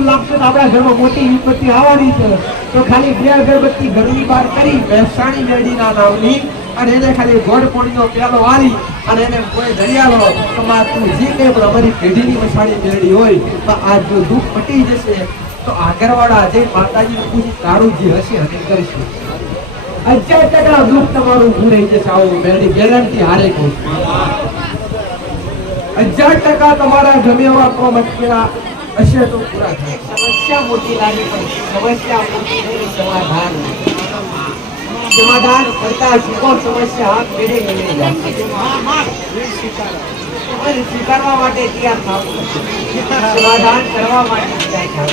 એવું લાગતું કે આપણા ઘરમાં મોટી વિપત્તિ આવવાની છે તો ખાલી 2 અગરબત્તી ઘરની બહાર કરી બેસાણી મેળીના નામની અને એને ખાલી ગોળ પોણીનો પ્યાલો વાળી અને એને કોઈ દરિયાલો તમાર તું જે કે પણ અમારી પેઢીની વસાણી મેળડી હોય તો આ જો દુઃખ મટી જશે તો આગળવાળા જે માતાજી પૂછી તારું જે હશે અને કરીશું 11% દુઃખ તમારું પૂરી જશે આવું મેળડી ગેરંટી હારે કહું 11% તમારા ગમે એવા કોમ અટકેલા હશે તો પૂરા થાય સમસ્યા મોટી લાગે પણ સમસ્યા મોટી નહીં સમાધાન કરતા શીખો સમસ્યા હાથ મેળે મેળે જાય સ્વીકારવા માટે તૈયાર થાવ સમાધાન કરવા માટે તૈયાર થાવ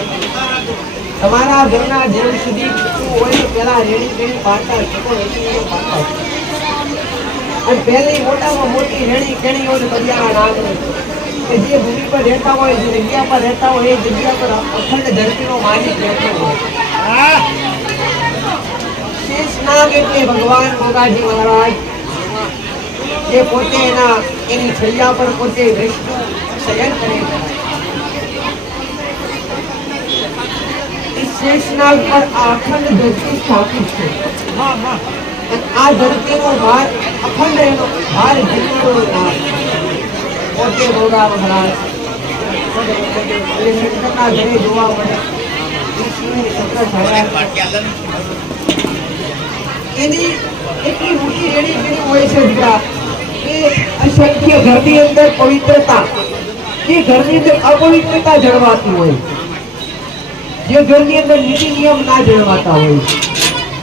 તમારા ઘરના જેમ સુધી હોય પેલા રેડી રેડી પાડતા શીખો અને પહેલી મોટામાં મોટી રેડી કેણી હોય દરિયા નાગ કે જે ભૂમિ પર રહેતા હોય જે જગ્યા પર રહેતા હોય એ જગ્યા પર અખંડ ધરતીનો માલિક રહેતો હોય શેષનાગ એટલે ભગવાન ગોગાજી મહારાજ જે પોતે એની છૈયા પર પોતે વિષ્ણુ શયન કરે શેષનાગ પર અખંડ ધરતી સ્થાપિત છે આ ધરતીનો ભાર અખંડ એનો ભાર જીવવાનો નામ પોતે ગોગા મહારાજ શંકરના ઘરે જોવા મળે એની એટલી મોટી રેડી કેવી હોય છે દીકરા કે અસંખ્ય ઘરની અંદર પવિત્રતા એ ઘરની અંદર અપવિત્રતા જળવાતી હોય જે ઘરની અંદર નીતિ નિયમ ના જળવાતા હોય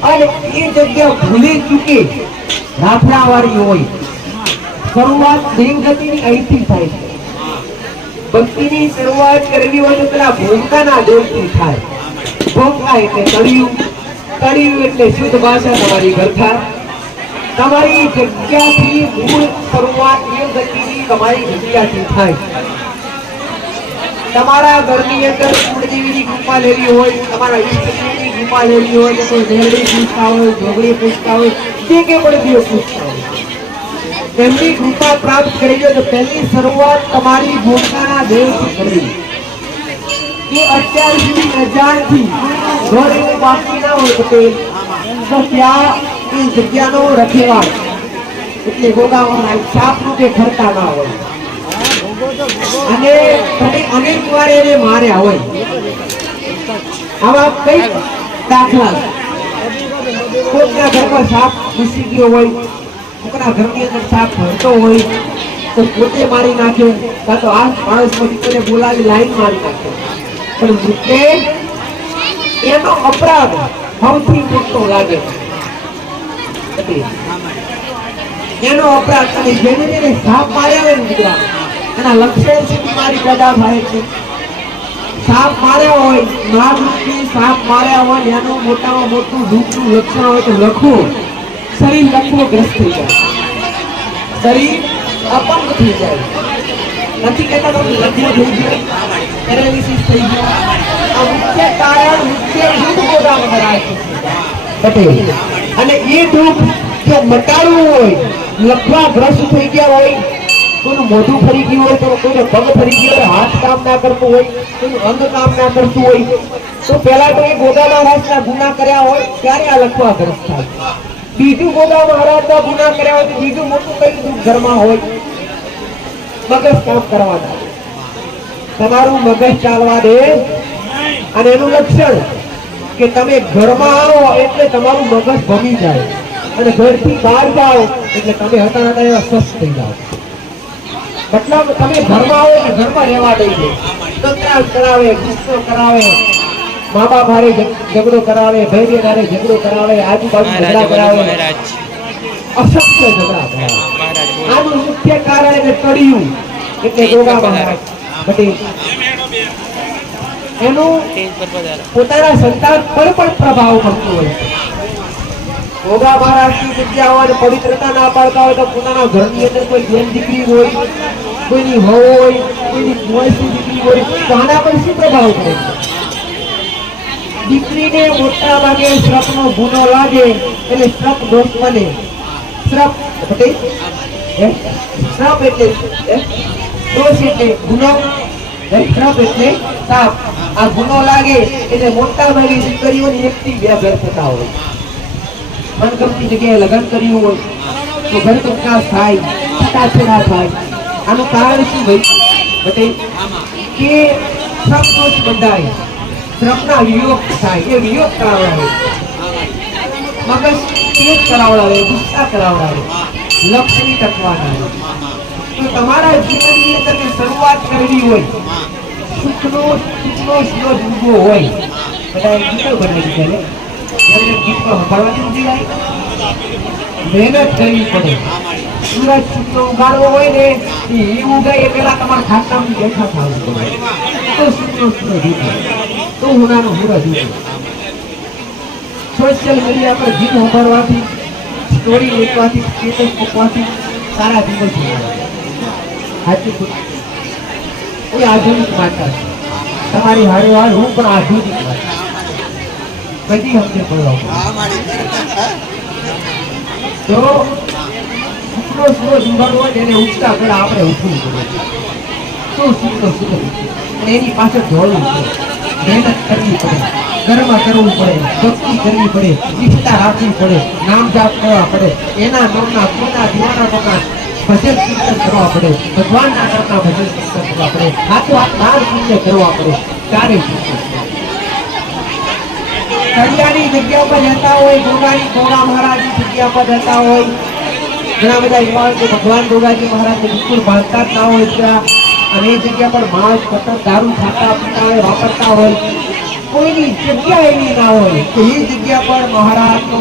અને એ જગ્યા ભૂલી ચૂકે રાફડાવાળી હોય શરૂઆત દેવગતિની અહીંથી થાય છે ભક્તિની શરૂઆત કરવી હોય તો પેલા ભૂમકાના દેવથી થાય ભૂમકા એટલે તળિયું તળિયું એટલે શુદ્ધ ભાષા તમારી ગરખા તમારી જગ્યાથી મૂળ શરૂઆત દેવગતિની તમારી જગ્યાથી થાય તમારા ઘરની અંદર કુળદેવીની કૃપા લેવી હોય તમારા ઈષ્ટદેવની કૃપા લેવી હોય તો કોઈ મેળવી પૂછતા હોય જોગણી પૂછતા હોય જે કે પણ દેવ પૂછતા હોય તેમની કૃપા પ્રાપ્ત કરી હોય તો પહેલી શરૂઆત તમારી ભૂમિકાના દેવથી કરવી એ અત્યાર સુધી અજાણથી ઘર એવું બાકી ના હોય પટેલ તો ત્યાં એ જગ્યાનો રખેવાળ એટલે ગોગામાં સાપ રૂપે ફરતા ના હોય અને તમે અનેક વાર એને માર્યા હોય આવા કઈ દાખલા કોઈના ઘર પર સાપ ઘૂસી ગયો હોય કોઈના ઘરની અંદર સાપ ફરતો હોય તો પોતે મારી નાખે કાં તો આ માણસ પછી બોલાવી લાઈન મારી નાખે પણ વૃત્તે એનો અપરાધ સૌથી મોટો લાગે એનો અપરાધ અને જેને સાપ માર્યા હોય ને દીકરા એના લક્ષણ છે બીમારી પેદા થાય છે સાપ માર્યા હોય નાગરૂપી સાપ માર્યા હોય એનું મોટામાં મોટું દુઃખનું લક્ષણ હોય તો લખવું શરીર લખવગ્રસ્ત થઈ જાય શરીર અપંગ થઈ જાય નથી કહેતા તમે લખવું થઈ ગયું પેરાલિસિસ થઈ ગયું આ મુખ્ય કારણ મુખ્ય દુઃખ ગોગા મહારાજ પટેલ અને એ દુઃખ જો મટાડવું હોય લખવાગ્રસ્ત થઈ ગયા હોય કોઈનું મોઢું ફરી ગયું હોય તો કોઈને પગ ફરી ગયો હોય હાથ કામ ના કરતું હોય કોઈનું અંગ કામ ના કરતું હોય તો પહેલા તો એ ગોગા મહારાજના ગુના કર્યા હોય ત્યારે આ લખવાગ્રસ્ત થાય બીજું ગોગા મહારાજના ગુના કર્યા હોય તો બીજું મોટું કઈ દુઃખ ઘરમાં હોય મગજ કામ કરવા દે તમારું મગજ ચાલવા દે અને એનું લક્ષણ કે તમે ઘરમાં આવો એટલે તમારું મગજ ભમી જાય અને ઘરથી બહાર જાઓ એટલે તમે હતા એવા સ્વસ્થ થઈ જાઓ મતલબ તમે ઘરમાં આવો એટલે ઘરમાં રહેવા દઈ દે તકરાર કરાવે ગુસ્સો કરાવે મા બાપ હારે ઝઘડો કરાવે ભાઈ બહેન હારે ઝઘડો કરાવે આજુબાજુ ઝઘડા કરાવે અશક્ય ઝઘડા કરાવે આનું મુખ્ય કારણ એટલે તળિયું એટલે ગોગા મહારાજ પટેલ એનું પોતાના સંતાન પર પણ પ્રભાવ પડતો હોય ગોગા મહારાજની જગ્યા હોય પવિત્રતા ના પાડતા હોય તો પોતાના ઘરની અંદર કોઈ બેન દીકરી હોય કોઈની વહુ હોય કોઈની કુંવાસી દીકરી હોય તો આના પર શું પ્રભાવ પડે દીકરીને મોટા ભાગે શ્રપનો ગુનો લાગે એટલે શ્રપ દોષ બને શ્રપ શ્રપ એટલે દોષ એટલે ગુનો શ્રપ એટલે સાપ. આ ગુનો લાગે એટલે મોટા ભાગની દીકરીઓની એકથી બે ઘર થતા હોય. મનગમતી જગ્યાએ લગ્ન કર્યું હોય તો ઘર કંકાસ થાય, છૂટાછેડા થાય. આનું કારણ શું ભાઈ બતાવી કે શ્રપ દોષ બંધાય, શ્રપના વિયોગ થાય. એ વિયોગ કરાવડાવે, મગજ તેજ કરાવડાવે, ગુસ્સા કરાવડાવે, લક્ષ્મી ટકવાના. તો તમારા જીવનની અંદર શરૂઆત કરવી હોય, સુખનો સૂરજ ઉગવો હોય, બધા ગીતો બનાવી છે ને ગીતો સંભાળવાની નથી આવી, મહેનત કરવી પડે. સૂરજ સુખનો ઉગાડવો હોય ને એ ઉગાય એ પેલા તમારા ખાતામાં બેઠા થવું પડે, તો સુખનો સૂરજ ઉગે, તો હુનાનો સૂરજ ઉગે. સોશિયલ મીડિયા પર ગીત સાંભળવાથી, સ્ટોરી મૂકવાથી, સ્ટેટસ મૂકવાથી સારા દિવસ એ આધુનિક માતા છે. તમારી હારે હાર હું પણ આધુનિક માતા બધી અમને બોલાવો. તો સુખનો સૂરજ ઉગાડવો હોય એને ઉગતા પહેલા આપણે ઉઠવું પડે. શું સુખનો સૂરજ અને એની પાછળ દોડવું પડે, મહેનત કરવી પડે, કર્મ કરવું પડે, ભક્તિ કરવી પડે, નિષ્ઠા રાખવી પડે, નામ જાપ કરવા પડે, એના નામના પોતા દીવાના નામના ભજન કીર્તન કરવા પડે, ભગવાનના નામના ભજન કીર્તન કરવા પડે, હાથો હાથ દાન પુણ્ય કરવા પડે. ત્યારે કડિયાની જગ્યા પર જતા હોય, ગોગા મહારાજની જગ્યા પર જતા હોય, ઘણા બધા એવા કે ભગવાન ગોગાજી મહારાજને બિલકુલ બાંધતા જ ના હોય ત્યાં, અને એ જગ્યા પર માંસ પતંગ દારૂ ખાતા પીતા હોય, વાપરતા હોય, કોઈની જગ્યા એવી ના હોય કે એ જગ્યા પર મહારાજનો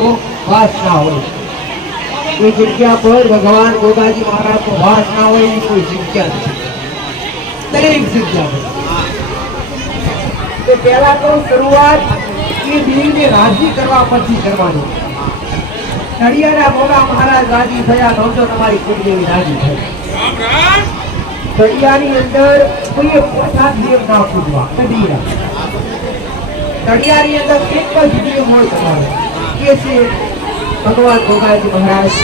વાસ ના હોય. કોઈ જગ્યા પર ભગવાન ગોગાજી મહારાજનો વાસ ના હોય એવી કોઈ જગ્યા નથી. દરેક જગ્યા પર પહેલા તો શરૂઆત એ દેવીને રાજી કરવા પછી કરવાની. કડિયાના ગોગા મહારાજ રાજી થયા તો તમારી કુળદેવી રાજી થઈ. કડિયાની અંદર કોઈ પોતા દેવ ના પૂજવા, કડિયાની અંદર એક જ દેવ હોય તમારે, કે છે ભગવાન ગોગાજી મહારાજ.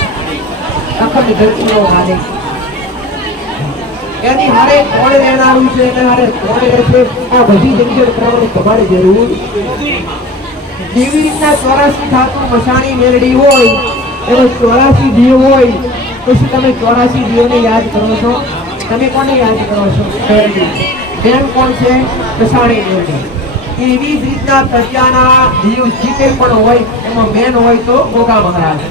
અખંડ ધરતીનો માલિક, એની હારે કોણ રહેનારું છે, એને હારે કોણ રહેશે, આ બધી જગ્યાએ કરવાની તમારે જરૂર. જેવી રીતના 84 ધાતુ મસાણી મેળડી હોય, એનો 84 દેવ હોય, પછી તમે 84 દેવને યાદ કરો છો. તમે કોને યાદ કરો છો? મેળડી. બેન કોણ છે? મસાણી મેળડી. એવી જ રીતના તળિયાના દેવ જે કંઈ પણ હોય એમાં મેન હોય તો ગોગા મહારાજ.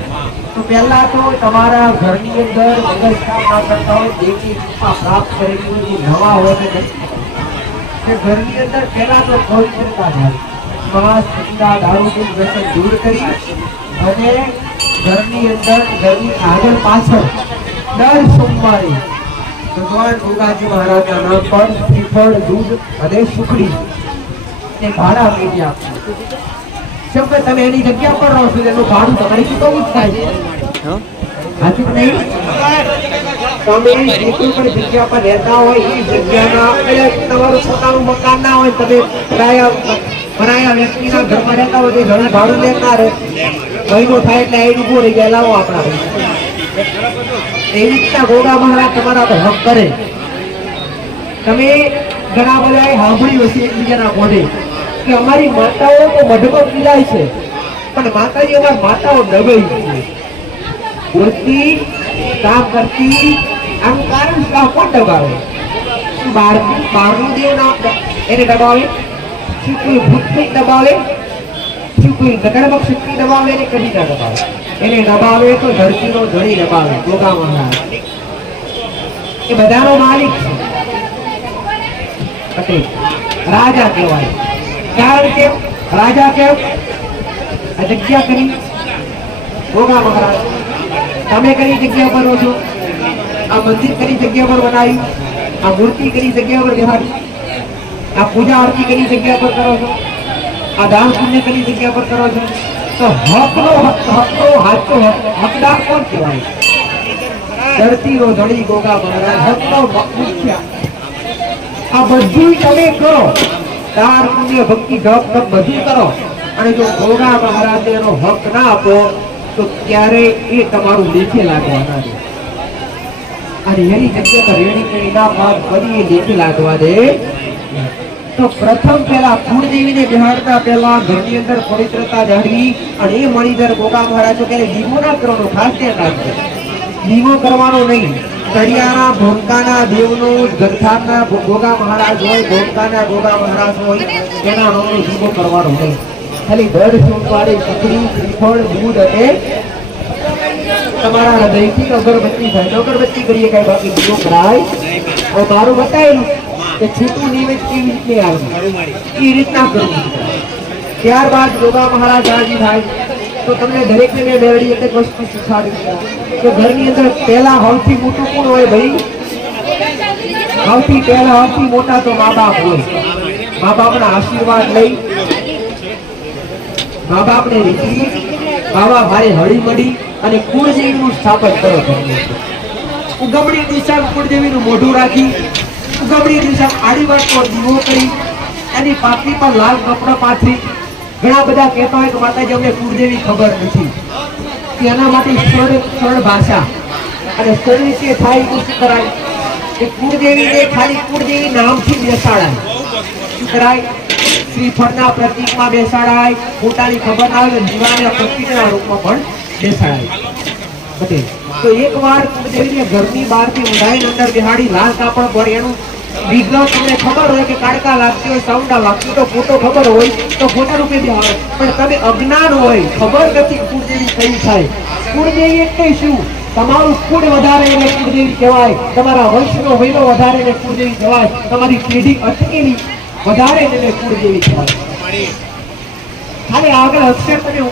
તો પહેલા તો તમારા ઘરની અંદર મગજ કામ ના કરતા હોય, દેવની કૃપા પ્રાપ્ત કરેલી નવા હોય કે ઘરની અંદર પહેલા તો પવિત્રતા થાય, માંસ પીતા દારૂનું વ્યસન દૂર કરી અને ઘરની અંદર ઘરની આગળ પાછળ દર સોમવારે ભગવાન ગોગાજી મહારાજના નામ પર શ્રીફળ, દૂધ અને સુખડી એ ભાડા પેટી આપશે. શંકર તમે એની જગ્યા પર રહો છો, એનું ભાડું તમારે ચૂકવવું જ થાય. હાથી નહીં, તમે જે કોઈ પણ જગ્યા પર રહેતા હોય એ જગ્યાના તમારું પોતાનું મકાન ના હોય, તમે બનાયા વ્યક્તિના ઘરમાં રહેતા હોય તો ઘણું ભાડું લેતા રહે, મહિનો થાય એટલે આઈડ ઉભો રહી જાય, લાવો આપણા એવી રીતના ગોગા મહારાજ તમારા પર હક કરે. તમે ઘણા બધા સાંભળ્યું હશે એકબીજાના મોઢે કે અમારી માતાઓ તો મઢમાં પીલાય છે, પણ માતાજી અમારી માતાઓ ડબાઈ છે, બોલતી કામ કરતી. આનું કારણ શું? કોણ દબાવે? બહારનું દેવ નામ એને દબાવે? શું કોઈ ભૂત દબાવે? શું કોઈ નગરમક શક્તિ દબાવે? એને કદી ના દબાવે. એને દબાવે તો ધરતીનો ધણી દબાવે, ગોગા મહારાજ. એ બધાનો માલિક છે, રાજા કહેવાય. કારણ કે રાજા કેમ? આ જગ્યા કરી ગોગા મહારાજ. તમે કઈ જગ્યા પર રહો છો? આ મંદિર કઈ જગ્યા પર બનાવ્યું? આ મૂર્તિ કઈ જગ્યા પર બેહાડી? આ પૂજા આરતી કઈ જગ્યા પર કરો છો? આ દાન પુણ્ય કઈ જગ્યા પર કરો છો? તો હકનો હાચો હકદાર કોણ કહેવાય? ધરતીનો ધણી ગોગા મહારાજ, હકનો મુખ્ય. આ બધું તમે કરો, દાન પુણ્ય ભક્તિ જપ તપ બધું કરો, અને જો ગોગા મહારાજ એનો હક ના આપો તો ત્યારે એ તમારું લેખે લાગવાના છે. અને એની જગ્યા રેડી કરીના ભાગ કરી લેખી લાગવા દે. તો પ્રથમ પહેલા કુળદેવીને બિહાડતા પહેલા ઘરની અંદર પવિત્રતા જાળવી અને એ મણિધર ગોગા મહારાજો કે દીવો ના કરવાનો, ખાસ ધ્યાન રાખજો. દીવો કરવાનો નહીં. તળિયાના ભોંકાના દેવનો ગરથાના ગોગા મહારાજ હોય, ભોંકાના ગોગા મહારાજ હોય, એના નામનો દીવો કરવાનો નહીં. ખાલી દર સોમવારે સુખડી, શ્રીફળ, દૂધ અને તમારા હૃદયથી અગરબત્તી થાય. અગરબત્તી કરીએ કઈ બાકી દીવો કરાય. મારું બતાવેલું કે છૂટું નિવેદ કેવી રીતે આવે એ રીતના કરવું. ત્યારબાદ ગોગા મહારાજ રાજી થાય તો તમને દરેકને મેં મેળવી એક વસ્તુ શીખવાડી કે ઘરની અંદર પહેલા સૌથી મોટું કોણ હોય ભાઈ? સૌથી મોટા તો મા બાપ હોય. મા બાપના આશીર્વાદ લઈ, મા બાપને રીતિ, બાબા ભાઈ હળી મળી અને કુળદેવીનું સ્થાપન કરો. ઉગમણી દિશા કુળદેવીનું મોઢું રાખી, ઉગમણી દિશા આડી વાટનો દીવો કરી, એની પાટલી પર લાલ કપડા પાથરી. ઘણા બધા કહેતા હોય કે માતાજી અમને કુળદેવી ખબર નથી, એના માટે સરળ ભાષા અને સરળ રીતે થાય તો શું કરાય કે કુળદેવીને ખાલી કુળદેવી નામથી બેસાડાય. શું કરાય? શ્રીફળના પ્રતીકમાં બેસાડાય, પોતાની ખબર ના આવે દીવાના પ્રતીકના રૂપમાં પણ બેસાડાય. તો એકવાર કુળદેવીને ઘરની બહારથી ઊંડાઈ અંદર બિહાડી લાલ કાપડ પર એનું વિગ્રહ તમને ખબર હોય કે કાળકા લાગતી હોય, સાઉન્ડા લાગતી તો ફોટો ખબર હોય તો ફોટા રૂપે બી આવે. પણ તમે અજ્ઞાન હોય, ખબર નથી કુળદેવી કઈ થાય. કુળદેવી એટલે શું? તમારું કુળ વધારે એને કુળદેવી કહેવાય, તમારા વંશનો વૈરો વધારે એને કુળદેવી કહેવાય, તમારી પેઢી અટકેલી વધારે એને કુળદેવી કહેવાય. ખાલી આગળ અક્ષર તમે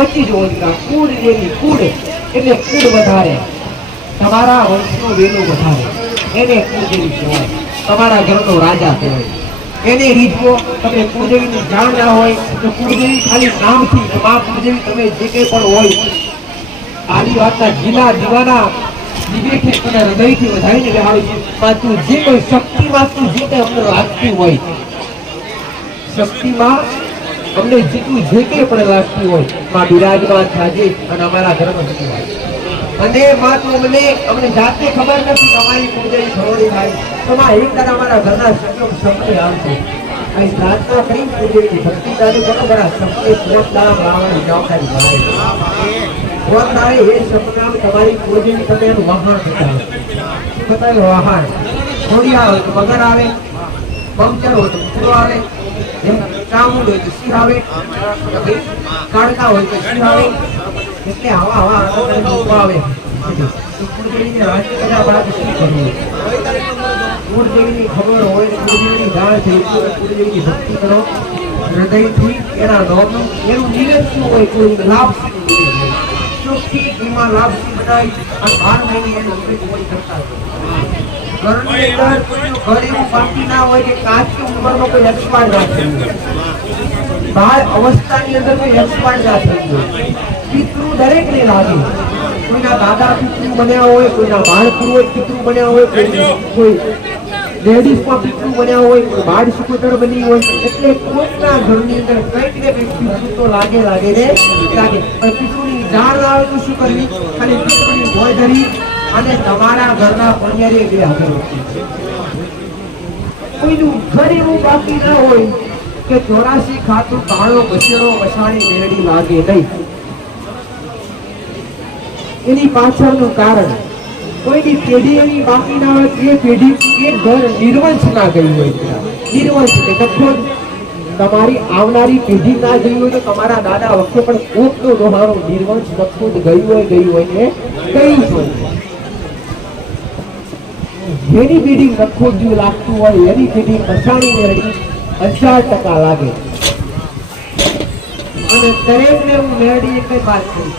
ઓછી જોવો છો. કુળદેવી, કુળ એટલે કુળ વધારે, તમારા વંશનો વેલો વધારે, એને કુળદેવી કહેવાય. તમારા ઘરનો રાજા કહેવાય. એને રીતવો તમે કુળદેવીની જાણ ના હોય તો કુળદેવી ખાલી નામથી મા કુળદેવી તમે જે કંઈ પણ હોય આની વાતના જીના દીવાના વિવેકને તમે હૃદયથી વધારીને બેહાડું છું. તું જે કોઈ શક્તિમાં તું જે કંઈ અમને લાગતી હોય, શક્તિમાં અમને જેટલું જે કંઈ પણ લાગતી હોય માં બિરાજમાન થાજે અને અમારા ઘરમાં જતી હોય. અને માં તું અમને જાતે ખબર નથી તમારી કુળદેવી ખરોડી થાય તો માં એક દાડા અમારા ઘરના સપને આવશે. અહીં પ્રાર્થના કરી કુળદેવીની ભક્તિ ચાલુ કરો. બરા સપને પોત દાડા લાવવાની જવાબદારી ભરાય. પોત દાડે એ સપનામાં તમારી કુળદેવી તમે એનું વહાણ બતાવે. શું બતાવે? વહાણ. ઘોડિયા હોય તો મગર આવે, પંચર હોય તો કૂતરો આવે, ચામુંડ હોય તો સિંહ આવે, કાળકા હોય તો સિંહ આવે. એટલે આવા આવે. કુળદેવીને રાજ કર્યા બાદ શું કરવું? કુળદેવીની ખબર હોય, કુળદેવીની જાણ છે, કુળદેવીની ભક્તિ કરો હૃદયથી. એના નામનું એનું નિવેદ શું હોય? કોઈ લાભ સુખથી એમાં લાભ બનાવી અને 12 મહિને એનું નિવેદ કોઈ કરતા હોય. ઘરની અંદર ઘર એવું બાકી ના હોય કે કાચી ઉંમરનો કોઈ એક્સપાયર ના થયું, બાળ અવસ્થાની અંદર કોઈ એક્સપાયર ના થયું. પિતૃ દરેકને લાગે. કોઈના દાદા પિતૃ બન્યા હોય, કોઈના બાળપુર હોય પિતૃ બન્યા હોય, કોઈ લેડીઝમાં પિતૃ બન્યા હોય, કોઈ બાળ સુપુત્ર બની હોય. એટલે કોઈના ઘરની અંદર કંઈક ને કંઈક પિતૃ તો લાગે ને લાગે. પણ પિતૃની જાણ આવે તો શું કરવી? ખાલી પિતૃની ભોય ધરી અને તમારા ઘરના પણિયારે બે આગળ કોઈનું ઘર એવું બાકી ના હોય કે 84 ખાતું કાળો બસેરો વસાણી મેળડી લાગે નહીં. એની પાછળનું કારણ કોઈની પેઢી એવી બાકી ના હોય કે પેઢી એ ઘર નિર્વંશ ના ગયું હોય. નિર્વંશ એટલે તમારી આવનારી પેઢી ના ગઈ હોય તો તમારા દાદા વખતે પણ કોકનો દોહારો નિર્વંશ નખુદ ગયું હોય ને ગયું હોય. જેની પેઢી નખુદ જેવું લાગતું હોય એની પેઢી મસાણી મેળવી 1000% લાગે. અને દરેકને હું મેળવી એક વાત કરી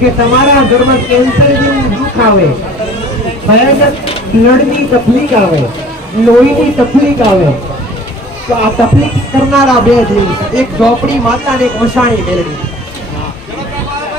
કે તમારા ઘરમાં કેન્સર જેવું દુઃખ આવે, ભયાનક બ્લડની તકલીફ આવે, લોહીની તકલીફ આવે તો આ તકલીફ કરનારા બે દેવ, એક ઝોપડી માતા અને એક મસાણી મેળવી.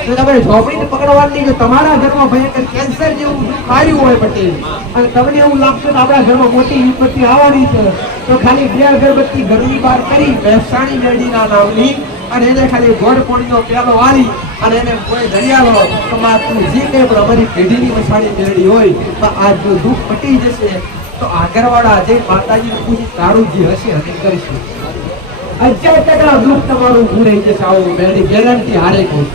તો તમે ઝોપડીને પકડવાની જો તમારા ઘરમાં ભયંકર કેન્સર જેવું દુઃખ આવ્યું હોય પટેલ અને તમને એવું લાગતું કે આપણા ઘરમાં મોટી વિપત્તિ આવવાની છે તો ખાલી 2 અગરબત્તી ઘરની બહાર કરી મસાણી મેળવીના નામની અને એને ખાલી ગોળ પોણીનો પ્યાલો વાળી અને એને કોઈ દરિયાળો તમાર તું જે કંઈ પણ અમારી પેઢીની મસાણી મેળવી હોય તો આ જો દુઃખ મટી જશે તો આગળવાળા જે માતાજીને પૂછી તારું જે હશે હજી કરીશું 1000% દુઃખ તમારું ઊભું રહી જશે. આવું મેળવી ગેરંટી હારે કહું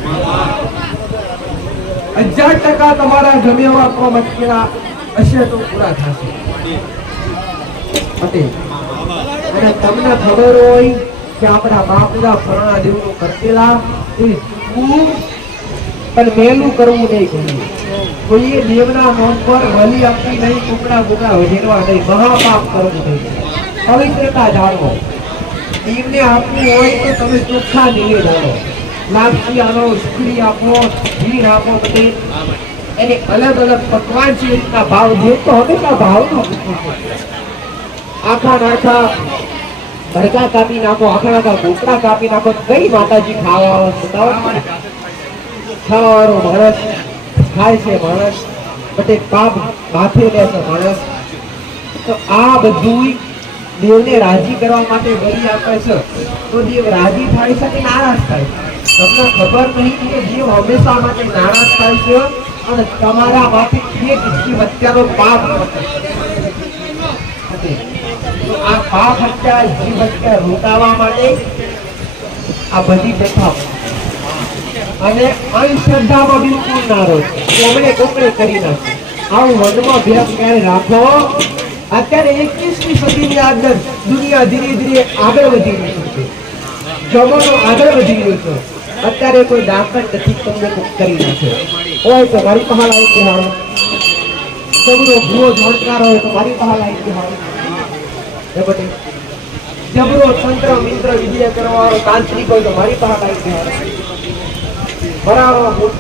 1000% તમારા ગમે એવા કોમ અટકેલા હશે તો પૂરા થશે. અને તમને ખબર હોય કે આપણા બાપના ફરણા દેવનું કરતેલા એ તું પણ મેલું કરવું નહીં ગયું. કોઈએ દેવના નામ પર બલિ આપવી નહીં, કુકડા બુકડા વધેરવા નહીં, મહાપાપ કરવું નહીં. પવિત્રતા જાળવો. દેવને આપવું હોય તો તમે ચોખ્ખા દિલે જાણો. લાપસી આનો, સુખડી આપો, ઘી આપો, બધે એને અલગ અલગ પકવાન છે રીતના ભાવ દે તો હંમેશા ભાવનો આખા નાખા ભડકા કાપી નાખો, આખા નાખા કુકડા કાપી નાખો, કઈ માતાજી ખાવાવાળો માણસ ખાય છે માણસ, બધે પાપ માથે લે છે માણસ. તો આ બધું દેવને રાજી કરવા માટે બલિ આપે છે તો દેવ રાજી થાય છે કે નારાજ થાય? તમને ખબર નહીં કે દેવ હંમેશા માટે નારાજ થાય છે અને તમારા માંથી એક જીવ હત્યાનો પાપ તો આ પાપ હત્યા જીવ હત્યા રોકાવા માટે આ બધી કથા અને અંધશ્રદ્ધામાં બિલકુલ ના રહો. કોકડે કરી નાખે. આવું મનમાં ભેદ ક્યારે રાખો. અત્યારે 21મી સદીની અંદર દુનિયા ધીરે ધીરે આગળ વધી રહી છે, જમાનો આગળ વધી રહ્યો છે. અત્યારે કોઈ ડાક્ટર નથી તમને કરી નાખે હોય તો મારી પાસે આવી કે હાલો, જબરો ભૂવો જાણકાર હોય તો મારી પાસે આવી કે હાલો, જબરો તંત્ર મિત્ર વિદ્યા કરવા વાળો તાંત્રિક હોય તો મારી પાસે આવી કે હાલો, બરાબર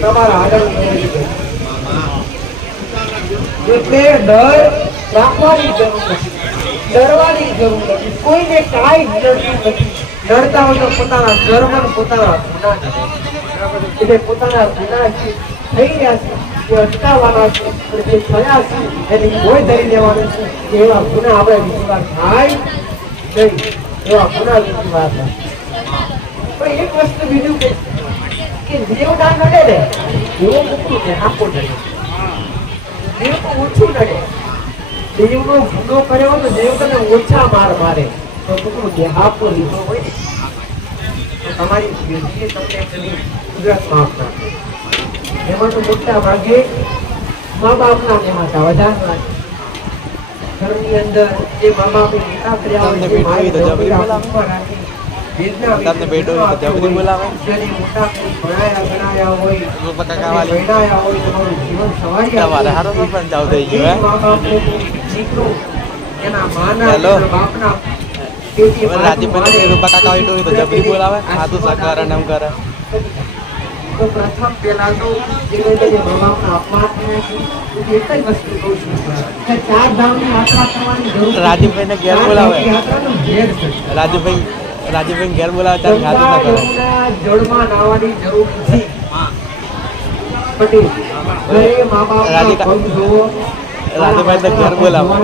તમારા આગળ એટલે ડર રાખવાની જરૂર નથી, ડરવાની જરૂર નથી. કોઈને કાંઈ નડતું નથી. ડરતા હોય તો પોતાના ધર્મ પોતાના ગુના એટલે પોતાના ગુના થઈ રહ્યા છે એ અટકાવવાના છે, જે થયા છે એની કોઈ ધરી લેવાનું છે કે એવા ગુના આપણે બીજી વાર થાય નહીં, એવા ગુના બીજી વાર થાય. પણ એક વસ્તુ બીજું કે દેવ ના નડે ને એવું મૂકવું છે આપો નડે, દેવ તો ઓછું નડે. દેવનો ગુનો કર્યો તો દેવ તને ઓછા માર મારે તો ટુકડું દેહાપો લીધો હોય ને તો તમારી પેઢીએ તમને કુદરત માફ રાખે. એમાં તો મોટા ભાગે મા બાપના કહેવાતા વધારે ઘરની અંદર જે મા બાપે પિતા કર્યા હોય છે તમને બેડો જબરી બોલાવે જેની મોટા ભણાયા ગણાયા હોય ભણાયા હોય તમારું જીવન સવારી તમારે હારો તો પણ જાવ થઈ ગયો હે દીકરો એના માના બાપના રાજ્યભાઈ રૂપા કાકા હોય તો જબરી બોલાવે આ તો સકાર નામ કરે તો પ્રથમ પહેલા તો જે મા બાપના અપમાન થાય છે એક જ વસ્તુ કહું છું કે 4 ધામની યાત્રા કરવાની જરૂર. રાજ્યભાઈને ઘેર બોલાવે, રાજ્યભાઈ ઘેર બોલાવે ત્યારે યાદ ના કરે. જળમાં નાવાની જરૂર નથી. પટેલ ઘરે મા બાપના પગ ધોવો, રાજ્યભાઈને ઘેર બોલાવે.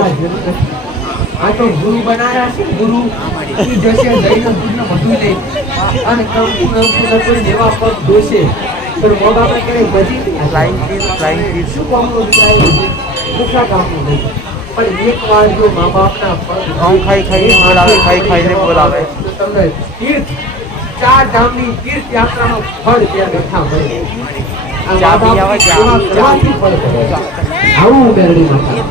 આ તો ગુરુ બનાયા છે, ગુરુ ઈ જશે જઈને ગુરુને બધું લે અને કંકુ દેવા પગ દોશે તો મા બાપે કરે બધી ફ્લાઇંગ શું કામનું વિચારે દુસરા કામનું નહીં. પણ એક વાર જો મા બાપના પગ ખાઈને બોલાવે તો તમને તીર્થ 4 ધામની તીર્થ યાત્રાનો ફળ ત્યાં બેઠા મળે. આવું મેરડી માતા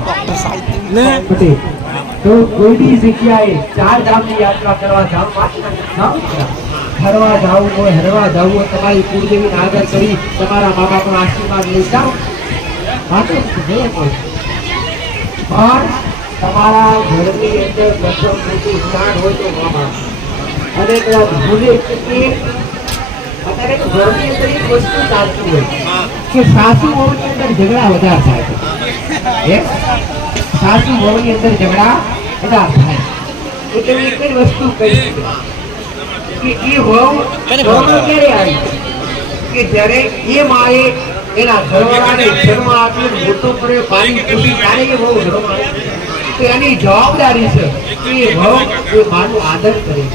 તો કોઈ બી જગ્યાએ 4 ધામની યાત્રા કરવા જાવ, ફરવા જવું હોય, હરવા જવું હોય, તમારી કુળદેવીને આગળ કરી તમારા મા બાપના આશીર્વાદ લઈ જાઓ વાતો પણ તમારા ઘરની અંદર પ્રથમ મોટી સ્થાન હોય તો મા બાપ. અને ભૂલે કે અત્યારે ઘરની અંદર એક વસ્તુ ચાલતું હોય કે સાસુ વહુની અંદર ઝઘડા વધારે થાય છે, સાસુ વહુની અંદર ઝઘડા વધારે થાય એટલે એક જ વસ્તુ કહી કે એ વહુ ક્યારે આવી કે જ્યારે એ માએ એના ઘરવાળાને જન્મ આપ્યો, મોટો કર્યો, પાણી પૂરી, ત્યારે એ વહુ ઘરમાં આવી. તો એની જવાબદારી છે કે એ માનું આદર કરે.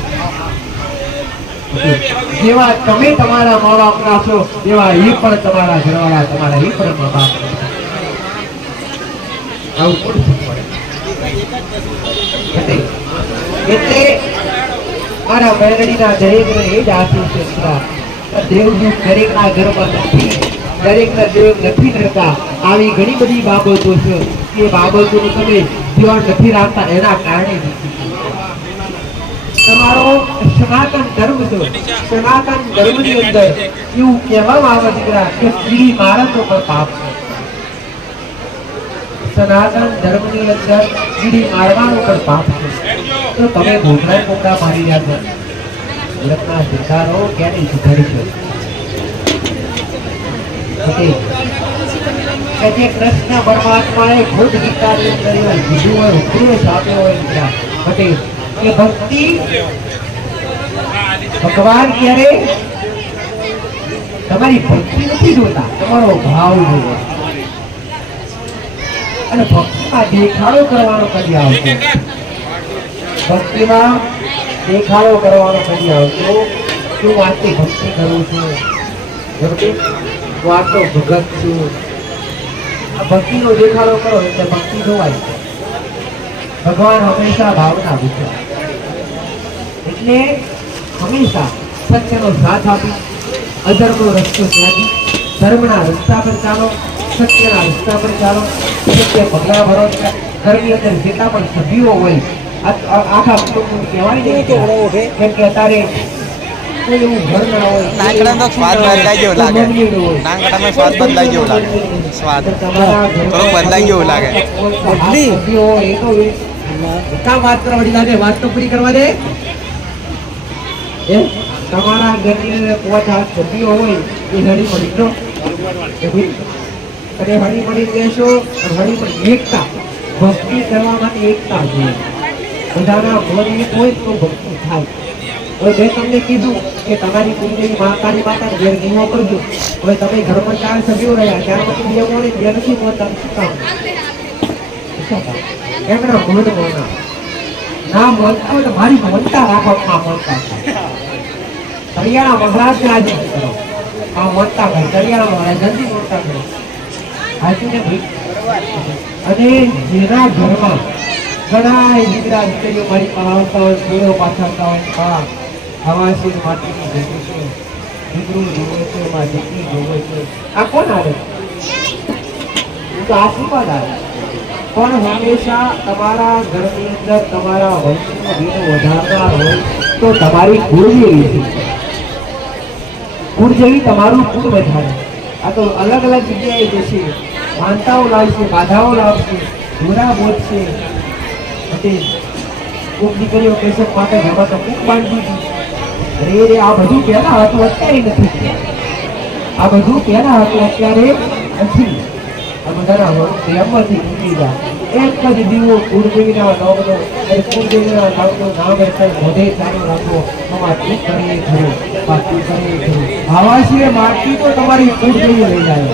જેવા તમે તમારા મા બાપના છો એવા એ પણ તમારા ઘરવાળા તમારા એ પણ મા બાપ. આવું કોણ શીખવાડે? એટલે મારા મેલડીના દરેકને એ જ આશીષ છે. દેવદૂત દરેકના ઘરમાં નથી, દરેકના દેવ નથી કરતા. આવી ઘણી બધી બાબતો છે એ બાબતોનું તમે ધ્યાન નથી રાખતા, એના કારણે તમારો સનાતન ધર્મ છે. સનાતન ધર્મની અંદર એવું કહેવામાં આવે દીકરા કે કીડી મારે તો પણ પાપ છે. સનાતન ધર્મની અંદર કીડી મારવાનું પણ પાપ છે. તો તમે ભોગડા મારી રહ્યા છો. જગતના સિદ્ધારો ક્યારે સુધારી છે? જે કૃષ્ણ પરમાત્માએ ખુદ ગીતાની અંદર કીધું હોય, ઉપદેશ આપ્યો હોય કે ભક્તિ ભગવાન ક્યારે તમારી ભક્તિ નથી જોતા, તમારો ભાવ જોવો. અને ભક્તિમાં દેખાડો કરવાનો કદી આવતો, ભક્તિમાં દેખાડો કરવાનો કદી આવતો. હું વાતની ભક્તિ કરું છું, હું આ તો ભગત છું. આ ભક્તિનો દેખાડો કરો એટલે ભક્તિ જોવાય. ભગવાન હંમેશા ભાવના પૂછ્યા. એટલે હંમેશા સત્યનો સાથ આપી, અધર્મનો રસ્તો ત્યાગી, ધર્મના રસ્તા પર ચાલો, સત્યના રસ્તા પર ચાલો, સત્ય પગલા ભરો. ઘરની અંદર જેટલા પણ સભ્યો હોય, આખા કુટુંબ કહેવાય ને, કેમ કે અત્યારે કોઈ એવું ઘર ના હોય, નાંગડાનો સ્વાદ બદલાઈ જેવો લાગે. નાંગડાનો સ્વાદ બદલાઈ જેવો લાગે. સ્વાદ થોડો બદલાઈ જેવો લાગે. કામ વાત કરવા લાગે, વાત તો પૂરી કરવા દે. તમારા ઘરની 5-8 સભ્યો હોય એ હળી મળી તો અને હળી મળી લેશો. હળી મળી એકતા, ભક્તિ કરવા માટે એકતા જોઈએ. બધાના મન એક હોય તો ભક્તિ થાય. હવે મેં તમને કીધું કે તમારી કુંડળી મહાકાળી માતા ઘેર નિમો કરજો. હવે તમે ઘરમાં 4 સભ્યો રહ્યા, ત્યાર પછી બે મોડે બે નથી મળતા. શું કામ? એમના મન મોના ના મળતા હોય તો મારી મનતા રાખો. આ મનતા હરિયાણા મહારાજ ને આજે કરો, આ મનતા ભાઈ હરિયાણા મહારાજ જલ્દી મળતા કરો. હાજુ ને ભાઈ. અને જેના ઘરમાં ઘણા દીકરા દીકરીઓ મારી પાસે આવતા હોય, પૂરો પાછળતા હોય, હવાસી માટીની જગ્યા છે, દીકરું જોવે છે, માં દીકરી જોવે છે. આ કોણ આવે? તો આશીર્વાદ આવે. પણ હંમેશા તમારા ઘરની અંદર તમારા વંશનો ભીનો વધારનાર હોય તો તમારી કુળદેવી છે. કુળદેવી તમારું કુળ વધારે. આ તો અલગ અલગ જગ્યાએ જશે, માનતાઓ લાવશે, બાધાઓ લાવશે, ધોરા બોધશે. કોક દીકરીઓ કહેશે માટે ઘરમાં તો કૂક બાંધી દીધી. રે આ બધું પહેલા હતું, અત્યારે નથી. આ બધું પહેલા હતું, અત્યારે નથી. આ બધાના પ્રેમમાંથી નીકળી જાય. એક જ દીવો કુળદેવીના નામનો, કુળદેવીના નામનું નામ એટલે મોઢે ચાલુ રાખો. તમારે તું કરીએ ખરું, તું કરીએ ખરું. આવા સિવાય માટી તો તમારી કુળદેવી લઈ જાય.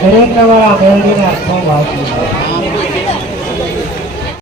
દરેક તમારા મેળવીને આત્મા વાંચી